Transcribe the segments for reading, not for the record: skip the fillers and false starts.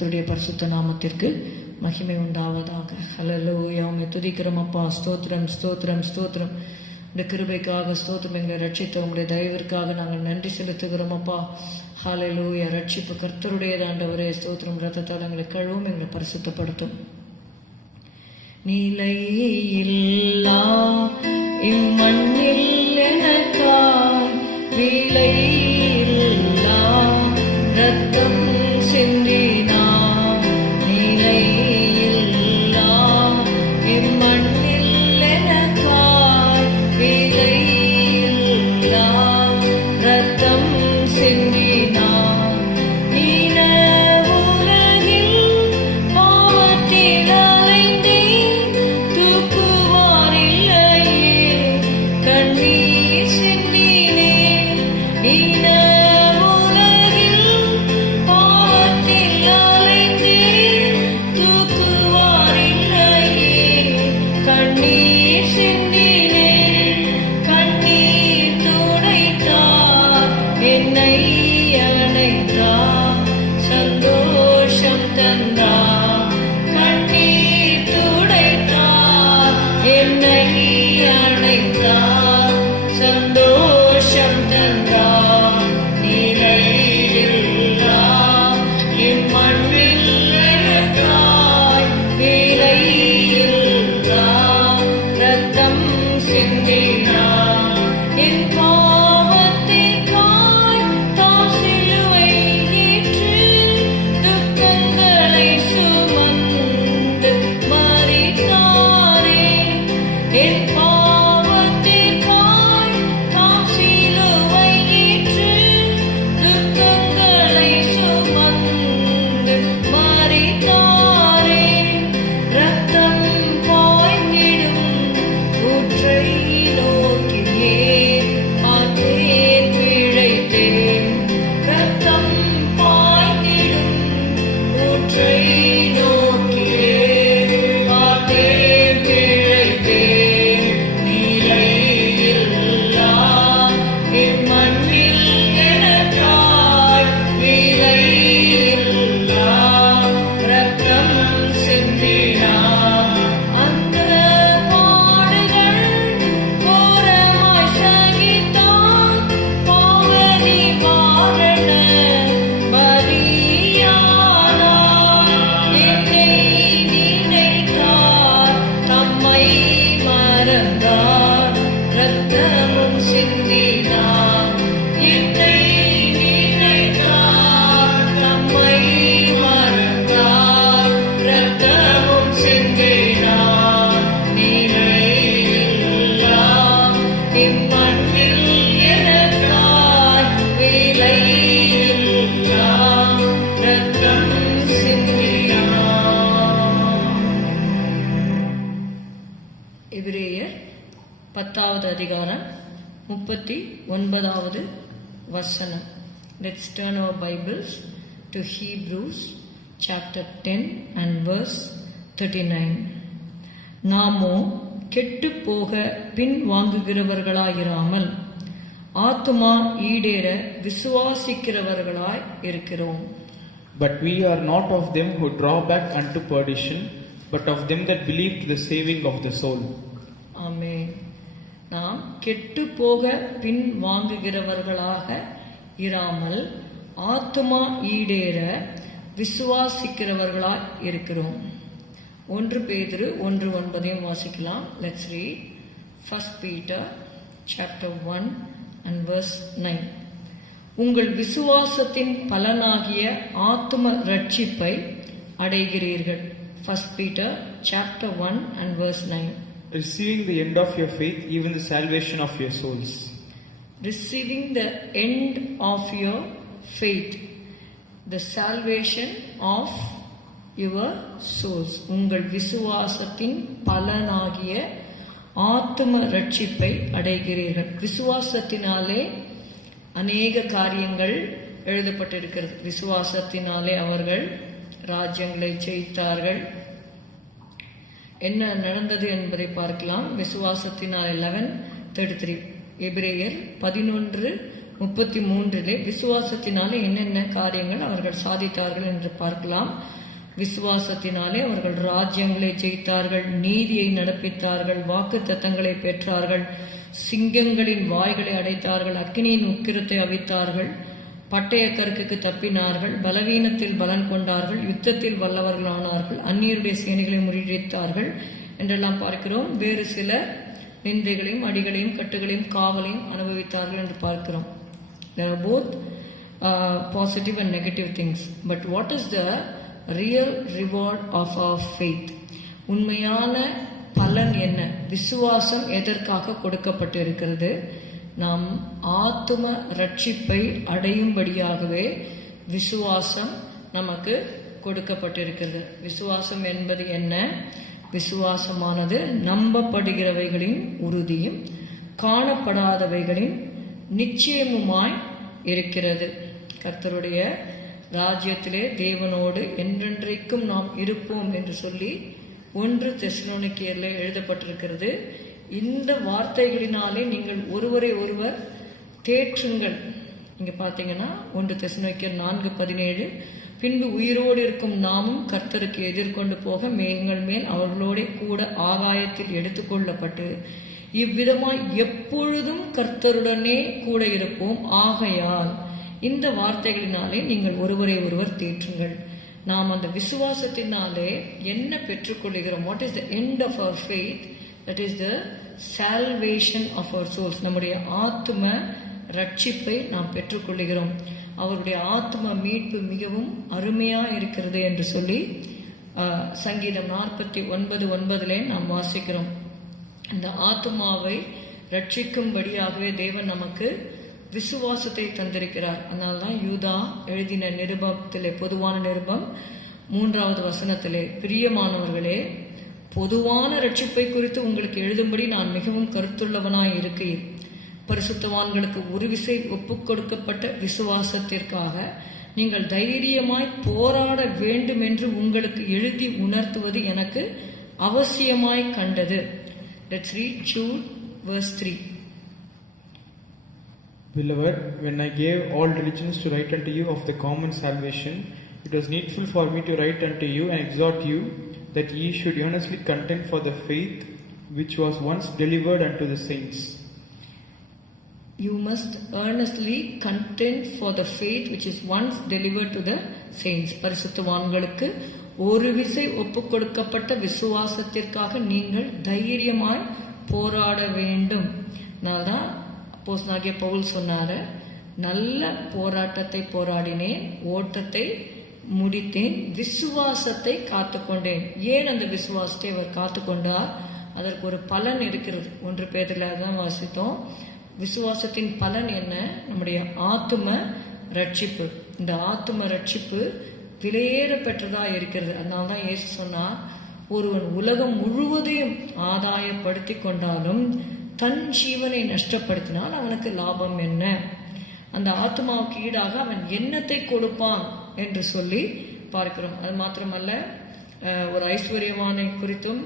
கர்த்தருடைய பரிசுத்த நாமத்திற்கு மகிமை உண்டாவதாக. ஹல்லேலூயா. உம்மை துதிக்கிறோம் அப்பா. ஸ்தோத்திரம் ஸ்தோத்திரம் ஸ்தோத்திரம். இந்த கிருபைக்காக ஸ்தோத்திரம். எங்களை ரட்சித்த உங்களுடைய தயவிற்காக நாங்கள் நன்றி செலுத்துகிறோம் அப்பா. ஹல்லேலூயா. ரட்சிப்பு கர்த்தருடையது ஆண்டவரே. ஸ்தோத்திரம். ரத்தத்தால் எங்களை கழுவும், எங்களை பரிசுத்தப்படுத்தும். நிலையில்லா இம்மண்ணில் எனக்காய் விலையில்லா ரத்தம் சிந்தினார். நிலையில்லா இம்மண்ணில் எனக்காய் விலையில்லா ரத்தம் சிந்தினார். எபிரேயர் 10வது அதிகாரம் 39வது வசனம். Let's turn our Bibles to Hebrews chapter 10 and verse 39. நாமோ கெட்டு போக பின் வாங்குகிறவர்களாயிராமல் ஆத்துமா ஈடேற விசுவாசிக்கிறவர்களாய் இருக்கிறோம். But we are not of them who draw back unto perdition, but of them that believe to the saving of the soul. ஆமென். நாம் கெட்டு போக பின் வாங்குகிறவர்களாக இராமல் ஆத்துமா ஈடேற விசுவாசிக்கிறவர்களாய் இருக்கிறோம். 1 பேதுரு 1:9 வாசிக்கலாம். Let's read 1 Peter chapter 1 and verse 9. உங்கள் விசுவாசத்தின் பலனாகிய ஆத்தும ரட்சிப்பை அடைகிறீர்கள். 1 Peter chapter 1 and verse 9. Receiving the end of your faith, even the salvation of your souls. Receiving the end of your faith, the salvation of your souls. உங்கள் விசுவாசத்தின் பலனாகிய ஆத்தும ரட்சிப்பை அடைகிறீர்கள். விசுவாசத்தினாலே அநேக காரியங்கள் எழுதப்பட்டிருக்கிறது. விசுவாசத்தினாலே அவர்கள் ராஜ்யங்களை ஜெயித்தார்கள். என்ன நடந்தது என்பதை பார்க்கலாம். விசுவாசத்தினால் 11:33. எபிரேயர் 11 33 விசுவாசத்தினாலே என்னென்ன காரியங்கள் அவர்கள் சாதித்தார்கள் என்று பார்க்கலாம். விசுவாசத்தினாலே அவர்கள் ராஜ்யங்களை ஜெயித்தார்கள், நீதியை நடப்பித்தார்கள், வாக்குத்தத்தங்களை பெற்றார்கள், சிங்கங்களின் வாய்களை அடைத்தார்கள், அக்கினியின் உக்கிரத்தை அவித்தார்கள், பட்டய கருக்குக்கு தப்பினார்கள், பலவீனத்தில் பலன் கொண்டார்கள், யுத்தத்தில் வல்லவர்களானார்கள், அந்நியருடைய சேனைகளை முறியடித்தார்கள் என்றெல்லாம் பார்க்கிறோம். வேறு சில நிந்தைகளையும் அடிகளையும் கட்டுகளையும் காவலையும் அனுபவித்தார்கள் என்று பார்க்கிறோம். There are both positive and negative things. But what is the real reward of our faith? உண்மையான பலன் என்ன? விசுவாசம் எதற்காக கொடுக்கப்பட்டு இருக்கிறது? நாம் ஆத்தும ரட்சிப்பை அடையும்படியாகவே விசுவாசம் நமக்கு கொடுக்கப்பட்டிருக்கிறது. விசுவாசம் என்பது என்ன? விசுவாசமானது நம்பப்படுகிறவைகளின் உறுதியும் காணப்படாதவைகளின் நிச்சயமுமாய் இருக்கிறது. கர்த்தருடைய ராஜ்யத்திலே தேவனோடு என்றென்றைக்கும் நாம் இருப்போம் என்று சொல்லி 1 தெசலோனிக்கேயர்ல எழுதப்பட்டிருக்கிறது. இந்த வார்த்தைகளினாலே நீங்கள் ஒருவரை ஒருவர் தேற்றுங்கள். இங்க பாத்தீங்கன்னா 1 தெசலோனிக்கேயர் 4:17, பின்பு உயிரோடு இருக்கும் நாமும் கர்த்தருக்கு எதிர்கொண்டு போக மேகங்கள் மேல் அவர்களோட கூட ஆகாயத்தில் எடுத்துக்கொள்ளப்பட்டு இவ்விதமாய் எப்பொழுதும் கர்த்தருடனே கூட இருப்போம். ஆகையால் இந்த வார்த்தைகளினாலே நீங்கள் ஒருவரை ஒருவர் தேற்றுங்கள். நாம் அந்த விசுவாசத்தினாலே என்ன பெற்றுக்கொள்கிறோம்? What is the end of our faith? That is the salvation of our souls. நம்முடைய ஆத்தும ரட்சிப்பை நாம் பெற்றுக்கொள்கிறோம். அவருடைய ஆத்ம மீட்பு மிகவும் அருமையா இருக்கிறது என்று சொல்லி சங்கீதம் 49:9 நாம் வாசிக்கிறோம். இந்த ஆத்மாவை ரட்சிக்கும்படியாகவே தேவன் நமக்கு விசுவாசத்தை தந்திருக்கிறார். அதனால்தான் யூதா எழுதின நிருபத்திலே, பொதுவான நிருபம் 3வது வசனத்திலே, பிரியமானவர்களே, பொதுவான ரட்சிப்பை குறித்து உங்களுக்கு எழுதும்படி நான் மிகவும் கருத்துள்ளவனாய் இருக்கையில் பரிசுத்தவான்களுக்கு ஒரு விசை ஒப்புக் கொடுக்கப்பட்ட விசுவாசத்திற்காக நீங்கள் தைரியமாய் போராட வேண்டும் என்று உங்களுக்கு எழுதி உணர்த்துவது எனக்கு அவசியமாய் கண்டது. Let's read Jude verse 3. Beloved, when I gave all diligence to write unto you of the common salvation, it was needful for me to write unto you and exhort you that ye should earnestly contend for the faith which was once delivered unto the saints. You must earnestly contend for the faith which is once delivered to the saints. பரிசுத்தவான்களுக்கு ஒரு விசை ஒப்புக் கொடுக்கப்பட்ட விசுவாசத்திற்காக நீங்கள் தைரியமாய் போராட வேண்டும். அதனால்தான் அப்போஸ்தலனாகிய பவுல் சொன்னாரு, நல்ல போராட்டத்தை போராடினேன், ஓட்டத்தை முடித்தேன், விசுவாசத்தை காத்துக்கொண்டேன். ஏன் அந்த விசுவாசத்தை அவர் காத்துக்கொண்டார்? அதற்கு ஒரு பலன் இருக்கிறது. 1 பேதுருல தான் வாசித்தோம். விசுவாசத்தின் பலன் என்ன? நம்முடைய ஆத்தும ரட்சிப்பு. இந்த ஆத்தும ரட்சிப்பு விலையேற பெற்றதா இருக்கிறது. அதனால்தான் இயேசு சொன்னார், ஒருவன் உலகம் முழுவதையும் ஆதாயப்படுத்தி கொண்டாலும் தன் ஜீவனை நஷ்டப்படுத்தினால் அவனுக்கு லாபம் என்ன? அந்த ஆத்மாவுக்கு ஈடாக அவன் என்னத்தை கொடுப்பான் என்று சொல்லி பார்க்கிறோம். அது மாத்திரமல்ல, ஒரு ஐஸ்வர்யவானை குறித்தும்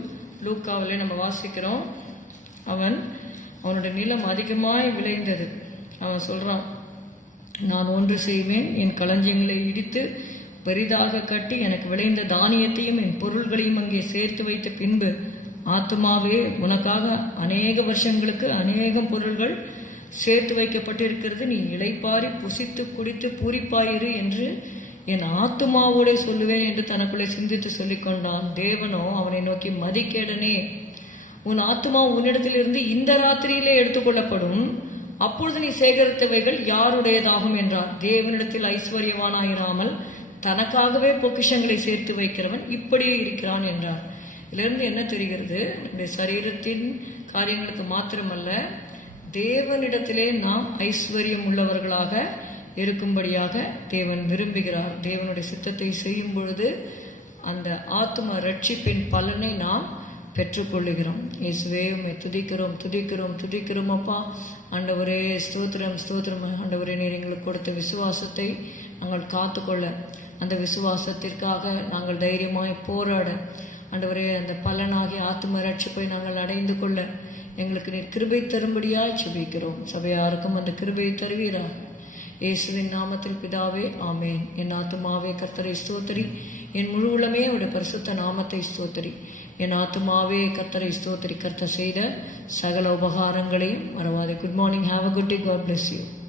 லூக்காவிலே நம்ம வாசிக்கிறோம். அவனுடைய நிலம் அதிகமாய் விளைந்தது. அவன் சொல்றான், நான் ஒன்று செய்வேன், என் களஞ்சியங்களை இடித்து பெரிதாக கட்டி எனக்கு விளைந்த தானியத்தையும் என் பொருள்களையும் அங்கே சேர்த்து வைத்த பின்பு, ஆத்மாவே, உனக்காக அநேக வருஷங்களுக்கு அநேகம் பொருள்கள் சேர்த்து வைக்கப்பட்டிருக்கிறது, நீ இளைப்பாரி புசித்து குடித்து பூரிப்பாயிரு என்று என் ஆத்மாவோட சொல்லுவேன் என்று தனக்குள்ளே சிந்தித்து சொல்லிக் கொண்டான். தேவனோ அவனை நோக்கி, மதிகேடனே, உன் ஆத்மா உன்னிடத்திலிருந்து இந்த ராத்திரியிலே எடுத்துக்கொள்ளப்படும், அப்பொழுது நீ சேகரித்தவைகள் யாருடையதாகும் என்றார். தேவனிடத்தில் ஐஸ்வர்யவானாயிராமல் தனக்காகவே பொக்கிஷங்களை சேர்த்து வைக்கிறவன் இப்படியே இருக்கிறான் என்றார். இதிலிருந்து என்ன தெரிகிறது? நம்முடைய சரீரத்தின் காரியங்களுக்கு மாத்திரமல்ல, தேவனிடத்திலே நாம் ஐஸ்வர்யம் உள்ளவர்களாக இருக்கும்படியாக தேவன் விரும்புகிறார். தேவனுடைய சித்தத்தை செய்யும் பொழுது அந்த ஆத்ம ரட்சிப்பின் பலனை நாம் பெற்றுக்கொள்ளுகிறோம். இயேசுவே, உம்மை துதிக்கிறோம் துதிக்கிறோம் துதிக்கிறோம் அப்பா. ஆண்டவரே, ஸ்தோத்திரம் ஸ்தோத்திரம். ஆண்டவரே, நீர் எங்களுக்கு கொடுத்த விசுவாசத்தை நாங்கள் காத்துக்கொள்ள, அந்த விசுவாசத்திற்காக நாங்கள் தைரியமாய் போராட, ஆண்டவரே, அந்த பலனாகிய ஆத்ம ரட்சிப்பை நாங்கள் அடைந்து கொள்ள எங்களுக்கு நீர் கிருபை தரும்படியாய் ஜெபிக்கிறோம். சபையாருக்கும் அந்த கிருபையை தருவீராக. இயேசுவின் நாமத்தில் பிதாவே, ஆமேன். என் ஆத்துமாவே கர்த்தரை ஸ்தோத்திரி, என் முழு உள்ளமே அவருடைய பரிசுத்த நாமத்தை ஸ்தோத்திரி. என் ஆத்துமாவே கர்த்தரை ஸ்தோத்திரி, கர்த்தர் செய்த சகல உபகாரங்களையும் மறவாதே. Good morning. Have a good day. God bless you.